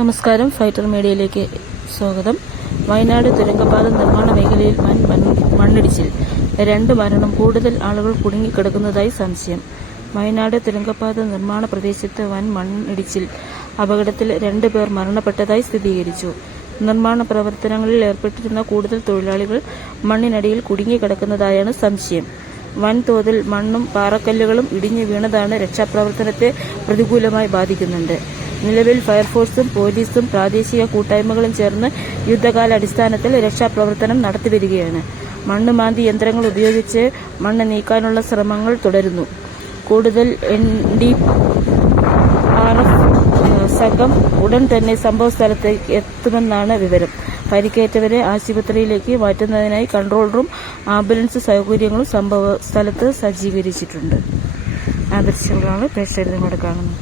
നമസ്കാരം. ഫൈറ്റർ മീഡിയയിലേക്ക് സ്വാഗതം. വയനാട് തുരങ്കപാത നിർമ്മാണ മേഖലയിൽ മണ്ണിടിച്ചിൽ 2 മരണം. കൂടുതൽ ആളുകൾ കുടുങ്ങിക്കിടക്കുന്നതായി സംശയം. വയനാട് തുരങ്കപാത നിർമ്മാണ പ്രദേശത്ത് വൻ മണ്ണിടിച്ചിൽ അപകടത്തിൽ 2 പേർ മരണപ്പെട്ടതായി സ്ഥിരീകരിച്ചു. നിർമ്മാണ പ്രവർത്തനങ്ങളിൽ ഏർപ്പെട്ടിരുന്ന കൂടുതൽ തൊഴിലാളികൾ മണ്ണിനടിയിൽ കുടുങ്ങിക്കിടക്കുന്നതായാണ് സംശയം. വൻതോതിൽ മണ്ണും പാറക്കല്ലുകളും ഇടിഞ്ഞു വീണതാണ് രക്ഷാപ്രവർത്തനത്തെ പ്രതികൂലമായി ബാധിക്കുന്നുണ്ട്. നിലവിൽ ഫയർഫോഴ്സും പോലീസും പ്രാദേശിക കൂട്ടായ്മകളും ചേർന്ന് യുദ്ധകാലാടിസ്ഥാനത്തിൽ രക്ഷാപ്രവർത്തനം നടത്തിവരികയാണ്. മണ്ണ് മാന്തി യന്ത്രങ്ങൾ ഉപയോഗിച്ച് മണ്ണ് നീക്കാനുള്ള ശ്രമങ്ങൾ തുടരുന്നു. കൂടുതൽ NDRF സംഘം ഉടൻ തന്നെ സംഭവസ്ഥലത്ത് എത്തുമെന്നാണ് വിവരം. പരിക്കേറ്റവരെ ആശുപത്രിയിലേക്ക് മാറ്റുന്നതിനായി കൺട്രോൾ റൂം, ആംബുലൻസ് സൗകര്യങ്ങളും സംഭവ സ്ഥലത്ത് സജ്ജീകരിച്ചിട്ടുണ്ട്. ആ ദൃശ്യങ്ങളാണ് പ്രേക്ഷകർ നിങ്ങളുടെ കാണുന്നത്.